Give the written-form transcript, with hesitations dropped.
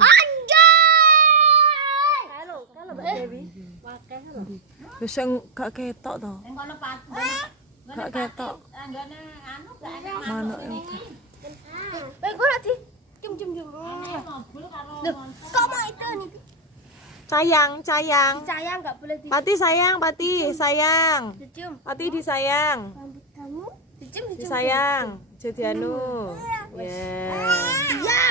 Anjay. Halo, Mbak Dewi. Pakai halo. Wis sing gak ketok to. Gak ketok. Manuk. Kok lagi? Jum. Loh, kok mau itu nih? Sayang. Sayang nggak boleh di Pati sayang. dicium. Pati disayang. Rambut kamu dicium. Disayang. Jadi anu. Yeah. Ya.